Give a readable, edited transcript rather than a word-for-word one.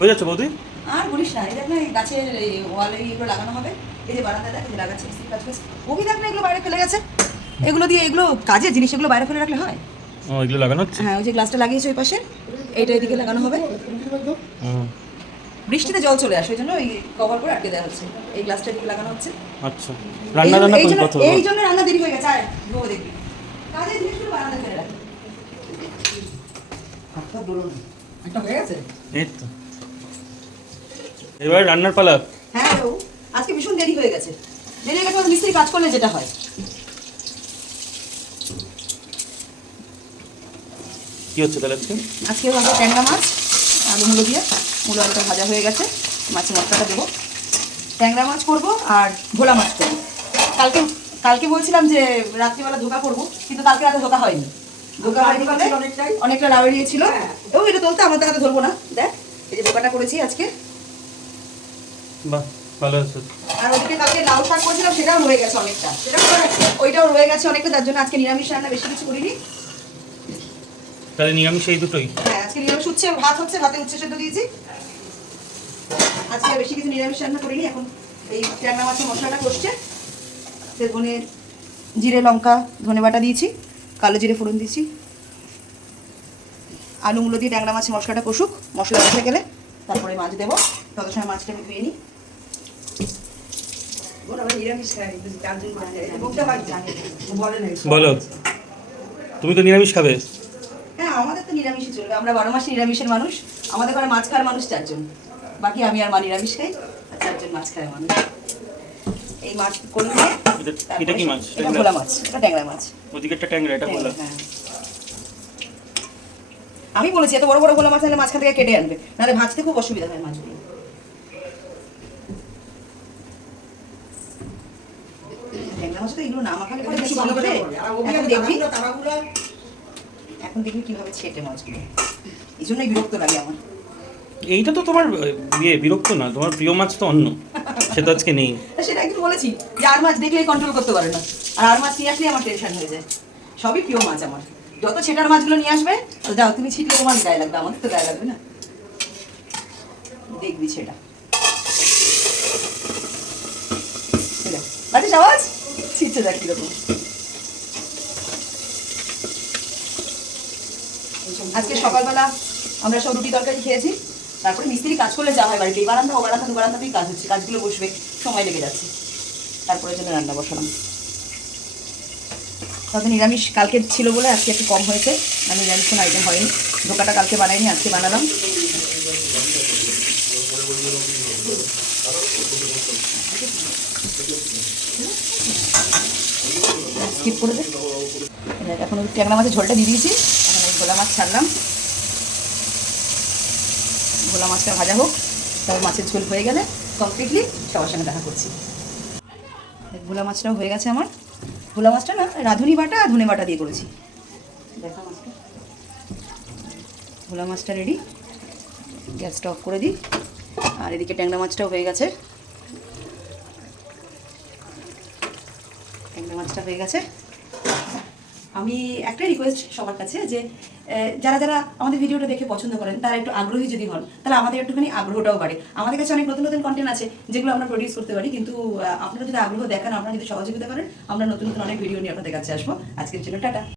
হয়ে যাচ্ছে বৌদি? আর বলিস না, এই দেখ না, এই গাছের ওয়ালে এগুলো লাগানো হবে। এই যে বারান্দা দেখ, এই যে লাগাচ্ছে, মিস্ত্রি কাজ করছে। ওই দেখ না, এগুলো বাইরে ফেলে গেছে। এগুলো দিয়ে, এগুলো কাজের জিনিস, এগুলো বাইরে ফেলে রাখলে হয়? ও, এগুলো লাগানো হচ্ছে? হ্যাঁ, ওই যে গ্লাসটা লাগিয়েছে ওই পাশে, এইটা এদিকে লাগানো হবে। হুম। বৃষ্টিতে জল চলে আসে, ওই জন্য ওই কভার করে আটকে দেওয়া হচ্ছে। এই গ্লাসটা এদিকে লাগানো হচ্ছে। আচ্ছা, রান্না এই কোন জন্য, কথা? এই জন্য রান্না দেরি হয়ে গেছে। আয় বউ দেখবি, কাজের জিনিসগুলো বারান্দা ফেলে রাখে। একটা হয়ে গেছে। এই তো এবার রান্নার পালা। হ্যাঁ বউ, আজকে ভীষণ দেরি হয়ে গেছে। দেরি হয়ে গেছে, মিস্ত্রি কাজ করলে যেটা হয়। কি হচ্ছে তাহলে আজকে? আজকে ভাজা ট্যাংরা মাছ, আলু মুলো দিয়ে। মুলো আলুটা ভাজা হয়ে গেছে, মাছের মশলাটা দেবো। ট্যাংরা মাছ করবো আর ভোলা মাছ করবো। কালকে কালকে বলছিলাম যে রাত্রিবেলা ধোকা করবো, কিন্তু কালকে রাতে ধোকা হয়নি। ধোকা হয়নি বলে অনেকটা লাউ ছিল। ও, এটা তোলতে আমার হাতে ধরবো না, দেখ এই যে ধোকাটা করেছি আজকে। বাহ, ভালো আছে। আর ওদিকে কালকে লাউ শাক করেছিলাম, সেটাও রয়ে গেছে অনেকটা। ওইটাও রয়ে গেছে অনেকটা, তার জন্য আজকে নিরামিষ রান্না, বেশি কিছু করিনি। তাহলে নিরামিষ এই দুটোই? হ্যাঁ, আজকে নিরামিষ উচ্ছে ভাত হচ্ছে, ভাতে উচ্ছে সেদ্ধ দিয়েছি। আজকে বেশি কিছু নিরামিষ রান্না করিনি। এখন এই ট্যাংরা মাছের মশলাটা কষছে, ধনে জিরে লঙ্কা ধনে বাটা দিয়েছি, কালো জিরে ফোড়ন দিয়েছি। আলুগুলো দিয়ে ট্যাংরা মাছের মশলাটা কষুক, মশলা কষে গেলে তারপরে মাছ দেবো। তত সময় মাছটা আমি ধুয়ে নিই। বলো, তুমি তো নিরামিষ খাবে? হ্যাঁ, আমাদের তো নিরামিষই চলবে। আমরা 12 মাস নিরামিষের মানুষ। আমাদের ঘরে মাছ খাওয়ার মানুষ 4 জন, বাকি আমি আর মা নিরামিষ খাই, আর 4 জন মাছ খাওয়ার মানুষ। এই মাছ করে দিয়ে এটা কি মাছ? এটা ভোলা মাছ, এটা ট্যাংরা মাছ। ওদিকে একটা ট্যাংরা, এটা ভোলা। হ্যাঁ, আমি বলেছি এত বড় বড় ভোলা মাছ হলে মাঝখান থেকে কেটে আনবে, নাহলে ভাজতে খুব অসুবিধা হয় মাছগুলো। ট্যাংরা মাছ তো এগুলো না মাখালে পরে বেশি ভালো করে। এখন দেখবি কিভাবে ছেটে মাছগুলো, এই জন্যই বিরক্ত লাগে আমার। এইটা তো তোমার বিরক্ত না, তোমার প্রিয় মাছ তো অন্য, সে তো আজকে নেই। সেটা একটু বলেছি যে আর মাছ দেখলেই কন্ট্রোল করতে পারে না, আর আর মাছ নিয়ে আসলেই আমার টেনশন হয়ে যায়। সবই প্রিয় মাছ আমার। যত ছেটার মাছগুলো নিয়ে আসবে, তো যাও তুমি ছিটলে তোমার গায়ে লাগবে, আমাদের তো গায়ে লাগবে না। দেখবি সেটা আচ্ছা, আওয়াজ ছিটছে, দেখ কিরকম। আজকে সকালবেলা আমরা সব রুটি তরকারি খেয়েছি, তারপরে মিস্ত্রি কাজ করলে যা হয় বাড়িতে, এই বারান্দা ও বারান্দা দু বারান্দাতেই কাজ হচ্ছে, কাজগুলো বসবে, সময় লেগে যাচ্ছে। তারপরে জন্য রান্না বসালাম। তবে নিরামিষ কালকে ছিল বলে আজকে একটু কম হয়েছে, আমি নিরামিষ কোনো আইটেম হয়নি। ধোকাটা কালকে বানাইনি, আজকে বানালাম। স্কিপ করে দে। এখন ওই ট্যাংরা মাছের ঝোলটা দিয়ে দিয়েছি, এখন এই ভোলা মাছ ছাড়লাম। ভোলা মাছটা ভাজা হোক, তারপর মাছের ঝোল হয়ে গেলে কমপ্লিটলি সবার সঙ্গে দেখা করছি। ভোলা মাছটাও হয়ে গেছে আমার। ভোলা মাছটা না রাঁধুনি বাটা আর ধনে বাটা দিয়ে করেছি। দেখা মাছটা, ভোলা মাছটা রেডি। গ্যাসটা অফ করে দিই। আর এদিকে ট্যাংরা মাছটাও হয়ে গেছে। ট্যাংরা মাছটা হয়ে গেছে। আমি একটা রিকোয়েস্ট সবার কাছে, যে যারা যারা আমাদের ভিডিওটা দেখে পছন্দ করেন, তারা একটু আগ্রহী যদি হন, তাহলে আমাদের একটুখানি আগ্রহটাও বাড়ে। আমাদের কাছে অনেক নতুন নতুন কন্টেন্ট আছে যেগুলো আমরা প্রডিউস করতে পারি, কিন্তু আপনারা যদি আগ্রহ দেখান, আপনারা যদি সহযোগিতা করেন, আমরা নতুন নতুন অনেক ভিডিও নিয়ে আপনাদের কাছে আসবো। আজকের জন্য টাটা।